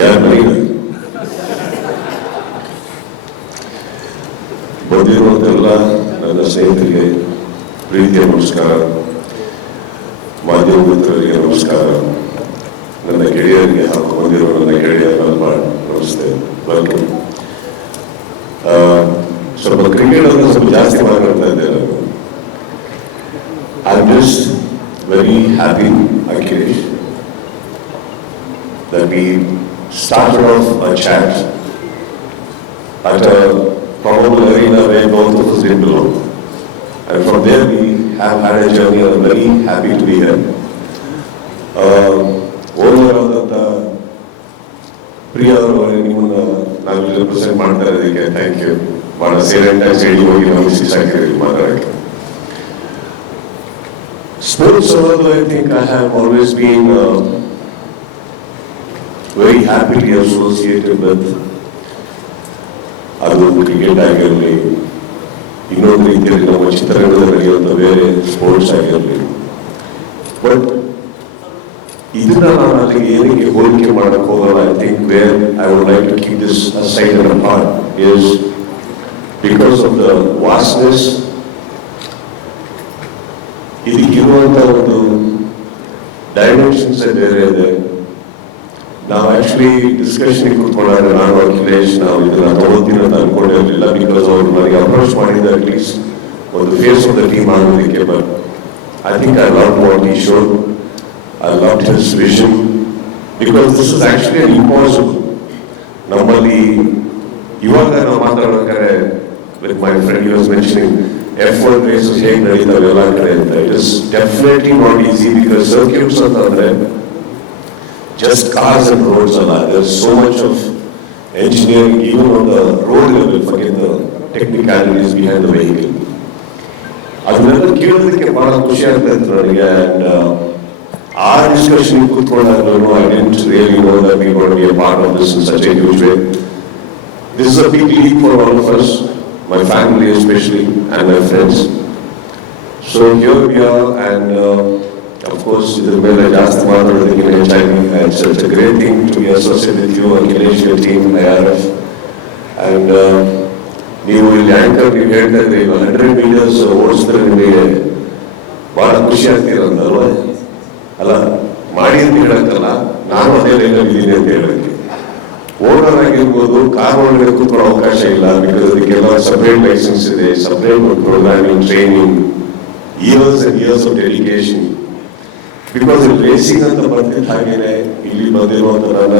ಯಾರ ಮನೆಗೆ ಬಂದಿರುವಂತೆಲ್ಲ ನನ್ನ ಸ್ನೇಹಿತರಿಗೆ ಪ್ರೀತಿಯ ನಮಸ್ಕಾರ, ಮಾಧ್ಯಮ ಮಿತ್ರರಿಗೆ ನಮಸ್ಕಾರ, ನನ್ನ ಗೆಳೆಯರಿಗೆ ಹಾಗೂ ಬಂದಿರೋ ನನ್ನ ಗೆಳೆಯರನ್ನ ನಮಸ್ತೆ, ವೆಲ್ಕಮ್. ಸ್ವಲ್ಪ ಕ್ರಿಕೆಟ್ ಅಂದ್ರೆ ಸ್ವಲ್ಪ ಜಾಸ್ತಿ ಮಾತಾಡ್ತಾ ಇದ್ದೇನೆ. I am just very happy, Akhilesh, that we started off a chat at a probable arena where both of us didn't belong. And from there we have had a journey, and I'm very happy to be here. ಓವರಾದಂಥ ಪ್ರಿಯ ಅವರು ನಿಮ್ಮನ್ನ ನಾವು represent ಮಾಡ್ತಾ ಇರೋದಕ್ಕೆ thank you. ಭಾಳ ಸೈಲೆಂಟ್ ಆಗಿ ಸೈಡಿಗೆ ಹೋಗಿ ನಮಗೆ ಶಿಕ್ಷಕರಿಗೆ ಮಾತಾಡೋಕ್ಕೆ. Sports world, I think I have always been very happily associated with. ಅದು ಕ್ರಿಕೆಟ್ ಆಗಿರಲಿ, ಇನ್ನೊಂದು ರೀತಿಯಲ್ಲಿ ನಮ್ಮ ಚಿತ್ರರಂಗದಲ್ಲಿ ನಡೆಯುವಂಥ ಬೇರೆ ಸ್ಪೋರ್ಟ್ಸ್ ಆಗಿರಲಿ. ಬಟ್ ಇದನ್ನ ನಾನು ಅಲ್ಲಿಗೆ ಏನಕ್ಕೆ ಹೋಲಿಕೆ ಮಾಡಕ್ಕೆ ಹೋಗಲ್ಲ. I think where I would like to keep this aside and apart is because of the vastness. ಇದಕ್ಕಿರುವಂಥ ಒಂದು ಡೈಮೆನ್ಷನ್ಸ್ ಬೇರೆ ಇದೆ. ನಾವು ಆಕ್ಚುಲಿ ಡಿಸ್ಕಷನ್ ಕೂತ್ಕೊಂಡಾಗ ನಾನು ಅಖಿಲೇಶ್ ನಾವು ಇದನ್ನ ತಗೋತೀನಿ ಅಂತ ಅನ್ಕೊಂಡಿರಲಿಲ್ಲ. ಬಿಕಾಸ್ ಅವರು ನನಗೆ ಅಪ್ರೋಚ್ ಮಾಡಿದ ಅಟ್ಲೀಸ್ಟ್ ಒಂದು ಫೇಸ್ ಆಫ್ ದ ಟೀಮ್ ಆಗೋದಕ್ಕೆ. But I think I love what he showed. I loved his vision because this is actually an impossible. Normally, ಇವಾಗ ನಾವು ಮಾತಾಡಬೇಕಾದ್ರೆ with my friend he was mentioning F1 races ಹೇಗೆ ನಡೀತಾವೆ ಎಲ್ಲ ಕಡೆ ಅಂತ. It is definitely not easy because circuits ಅಂತಂದ್ರೆ just cars and roads ಅಲ್ಲ. There is so much of engineering even on the road level. Forget the technicalities behind the vehicle. ಅದನ್ನೆಲ್ಲ ಕೇಳೋದಕ್ಕೆ ಬಹಳ ಖುಷಿ ಆಗ್ತಾ ಇತ್ತು ನನಗೆ. And our discussion ಕೂತ್ಕೊಂಡಾಗಲೂ I didn't really know that we were going to be a part of this in such a huge way. This is a big leap for all of us, my family especially and my friends. So here we are, and of course ಇದರ ಮೇಲೆ ಜಾಸ್ತಿ ಮಾತಾಡೋದಕ್ಕೆ ಹೆಚ್ಚಾಗಿ it's a great thing to be associated with you, Akhilesh, your team, IRF. And ನೀವು ಇಲ್ಲಿ ಆಂಕರ್ ನೀವು ಹೇಳ್ತಾ ಇದ್ರಿ 100 meters ಓಡಿಸಿದ್ರೆ ನಿಮಗೆ ಬಹಳ ಖುಷಿ ಆಗ್ತಿರೋದಲ್ವಾ? ಅಲ್ಲ ಮಾಡಿ ಅಂತ ಹೇಳಕ್ಕಲ್ಲ, ನಾನು ಅದೇ ಲೈನಲ್ಲಿ ಇದ್ದೀನಿ ಅಂತ ಹೇಳಕ್ಕೆ. ಓನರ್ ಆಗಿರ್ಬೋದು, ಕಾರ್ ಒಳಗಡೆ ಕೂತ್ಕೊಳ್ಳೋ ಅವಕಾಶ ಇಲ್ಲ. ಬಿಕಾಸ್ ಅದಕ್ಕೆಲ್ಲ ಸಪ್ರೇಟ್ ಲೈಸೆನ್ಸ್ ಇದೆ, separate programming, training, years and years of dedication. Because racing ಅಂತ ಬರ್ತಿದ್ದ ಹಾಗೇನೆ ಇಲ್ಲಿ ಬಂದಿರುವಂತ ನನ್ನ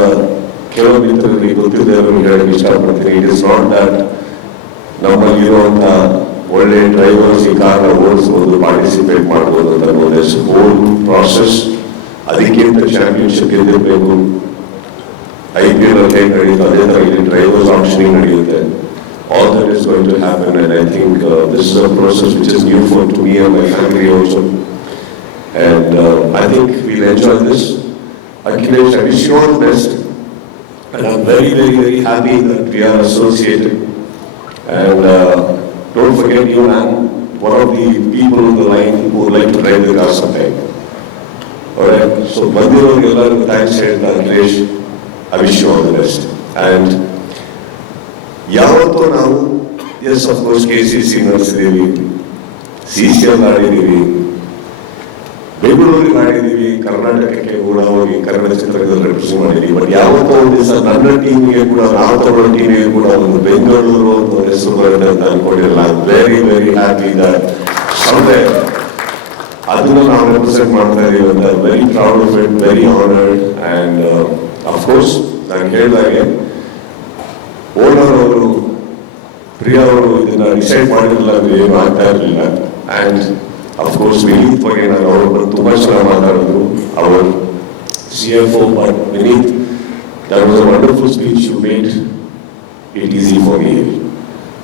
ಕೆಲವು ಮಿತ್ರರಿಗೆ ಗೊತ್ತಿದೆ ಹೇಳಕ್ಕೆ ಇಷ್ಟಪಡ್ತೀನಿ. ಇಟ್ ಇಸ್ ನಾಟ್ ದಟ್ ನಮ್ಮಲ್ಲಿ ಇರುವಂತ ಒಳ್ಳೆ ಡ್ರೈವರ್ಸ್ ಈ ಕಾರ್ನ ಓಡಿಸ್ಬೋದು, ಪಾರ್ಟಿಸಿಪೇಟ್ ಮಾಡ್ಬೋದು ಅಂತ ಅನ್ನೋದು ಹೋಲ್ ಪ್ರಾಸೆಸ್. ಅದಕ್ಕಿಂತ ಚಾಂಪಿಯನ್ಶಿಪ್ ಗೆದ್ದಿರಬೇಕು. IPL ಅಲ್ಲಿ ಹೇಗೆ ನಡೆಯುತ್ತೆ ಅದೇ ಥರ ಇಲ್ಲಿ ಡ್ರೈವರ್ಸ್ ಆಪ್ಷನಿಂಗ್ ನಡೆಯುತ್ತೆ. All that is going to happen, and I think this is a process which is new for to me and my family also. And I think we'll enjoy this. Akhilesh, I wish you all the best, and I'm very, very, very happy that we are associated. And don't forget you, man, one of the people on the line who would like to drive the car sometime. Alright, so ಬಂದಿರೋರಿಗೆ ಎಲ್ಲರಿಗೂ ಥ್ಯಾಂಕ್ಸ್ ಹೇಳ್ತಾ Akhilesh, I wish you all the best. And ಯಾವತ್ತೂ ನಾವು yes of course KCC ನಡೆಸಿದ್ದೀವಿ, CCL ಆಡಿದ್ದೀವಿ, ಬೆಂಗಳೂರಿಗೆ ಆಡಿದ್ದೀವಿ, ಕರ್ನಾಟಕಕ್ಕೆ ಕೂಡ ಹೋಗಿ ಕನ್ನಡ ಚಿತ್ರರಂಗದಲ್ಲಿ ರೆಪ್ರೆಸೆಂಟ್ ಮಾಡಿದ್ದೀವಿ. ಬಟ್ ಯಾವತ್ತೋ ಒಂದು ದಿವಸ ನನ್ನ ಟೀಮಿಗೆ ಕೂಡ, ನಾವು ತಗೊಳ್ಳೋ ಟೀಮಿಗೆ ಕೂಡ ಒಂದು ಬೆಂಗಳೂರು ಒಂದು ಹೆಸರು ಬರುತ್ತೆ ಅಂತ ಅನ್ಕೊಂಡಿರಲ್ಲ. I am very very happy that somewhere ಅದನ್ನ ನಾವು ರೆಪ್ರೆಸೆಂಟ್ ಮಾಡ್ತಾ ಇದೀವಿ ಅಂತ. Very proud of it, very honoured. And of course ನಾನು ಹೇಳಿದಾಗೆ ಓನರ್ ಅವರು, ಪ್ರಿಯಾ ಅವರು ಇದನ್ನ ಡಿಸೈಡ್ ಮಾಡಿರಲಿಲ್ಲ ಅಂದ್ರೆ ಏನು ಆಗ್ತಾ ಇರಲಿಲ್ಲ. ಅಂಡ್ ಅಫ್ಕೋರ್ಸ್ ವಿನೀತ್ ಬಗ್ಗೆ ನಾನು ಅವರು ತುಂಬಾ ಚೆನ್ನಾಗಿ ಮಾತಾಡಿದ್ರು, ಅವರ್ CFO. But Vineeth, that was a wonderful speech you made it easy for me.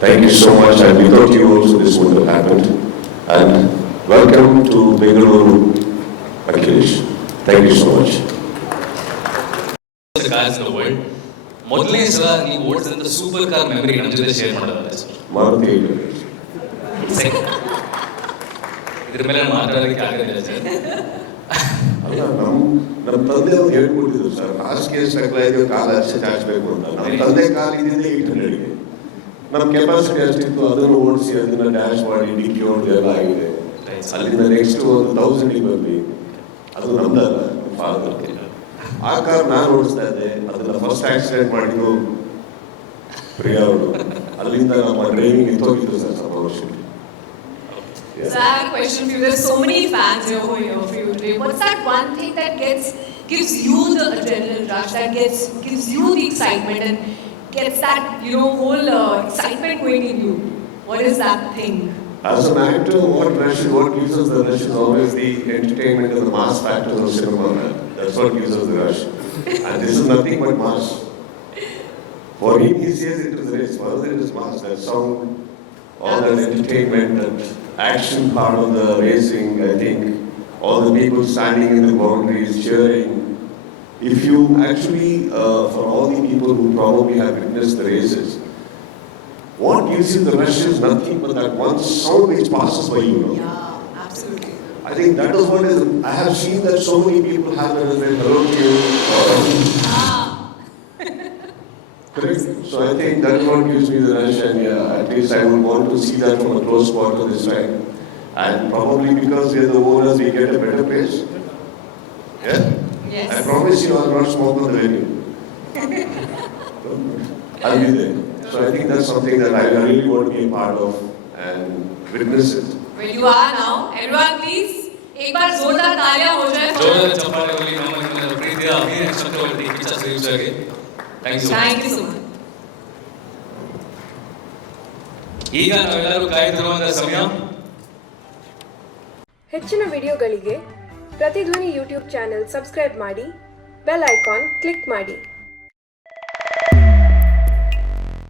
Thank you so much, and without you also this wouldn't have happened. And welcome to Bengaluru, Akhilesh. Thank you so much. The cars in the world. ಮೊದಲನೇ ಸಲ ನೀವು ಓಡಿಸಿದಂತ super car memory ನಮ್ಮ ಜೊತೆ ಶೇರ್ ಮಾಡೋದಾದ್ರೆ ಸರ್? ಮಾರುತಿ. ಇದ್ರ ಮೇಲೆ ಮಾತಾಡೋದಕ್ಕೆ ಆಗೋದಿಲ್ಲ ಸರ್. ಅಲ್ಲ ನಮ್ಮ ತಂದೆ ಅವ್ರು ಹೇಳ್ಕೊಟ್ಟಿದ್ರು ಸರ್, ಹಾಸಿಗೆ ಸಕಲ ಇದೆಯೋ ಕಾಲು ಅಷ್ಟೇ ಚಾಚಬೇಕು ಅಂತ. ನಮ್ಮ ತಂದೆ ಕಾಲು ಇದ್ದಿದ್ದೆ 800ಗೆ. ನಮ್ಮ ಕೆಪಾಸಿಟಿ ಅಷ್ಟಿತ್ತು, ಅದನ್ನು ಓಡಿಸಿ ಅದನ್ನ ಡ್ಯಾಶ್ ಮಾಡಿ ಡಿಕ್ಕಿ ಹೊಡೆದು ಎಲ್ಲ ಆಗಿದೆ. ಅಲ್ಲಿಂದ ನೆಕ್ಸ್ಟ್ ಒಂದು 1000ಗೆ ಬಂದ್ವಿ. ಅದು ನಮ್ದಲ್ಲ, ಫಾದರ್. ಆ ಕಾರ್ ನಾನು ಓಡಿಸ್ತಾ ಇದ್ದೆ. ಅದನ್ನ ಫಸ್ಟ್ ಆಕ್ಸಿಡೆಂಟ್ ಮಾಡಿದ್ದು ಪ್ರಿಯಾ ಅವರು. ಅಲ್ಲಿಂದ ನಮ್ಮ ಡ್ರೈವಿಂಗ್ ನಿಂತೋಗಿದ್ರು ಸರ್ ಸ್ವಲ್ಪ ವರ್ಷಕ್ಕೆ. So I have a question for you. There's so many fans over here for you today. What's that one thing that gives you the adrenaline rush, that gives you the excitement and gets that whole excitement going in you? What is that thing? As an actor, what gives us the rush is always the entertainment and the mass factor of cinema. That's what gives us the rush. And this is nothing but mass. For him, he says it is race. For us, it is mass. That sound, all that entertainment, that action part of the racing, I think, all the people standing in the boundaries, cheering. If you actually, for all the people who probably have witnessed the races, what gives you the rush is nothing but that one sound which passes by you. Yeah, absolutely. I think that is what is. I have seen that so many people have that as their hello to you. Correct. So I think that's what gives me the rush, and at least I would want to see that from a close quarter this time. And probably because we are the owners, we get a better place. Yeah. Yes. I promise you, I'll not smoke on the venue. I'll be there. So I think that's something that I really want to be a part of and witness it. Where you are now, everyone please, एक बार जोरदार तालियां हो जाए. ಜೋರಾದ ಚಪ್ಪಾಳೆ ಹೋಗಲಿ ನಮ್ಮ ಪ್ರೀತಿಯ ಅಭಿನಯ ಚಕ್ರವರ್ತಿ Kichcha Sudeep thank you. Thank you so much. ಈಗ ನಾವೆಲ್ಲರೂ ಕಾಯ್ದಿರುವಂತಹ ಸಮಯ. ಹೆಚ್ಚಿನ ವಿಡಿಯೋಗಳಿಗೆ ಪ್ರತಿಧ್ವನಿ ಯೂಟ್ಯೂಬ್ ಚಾನೆಲ್ ಸಬ್ಸ್ಕ್ರೈಬ್ ಮಾಡಿ, ಬೆಲ್ ಐಕಾನ್ ಕ್ಲಿಕ್ ಮಾಡಿ.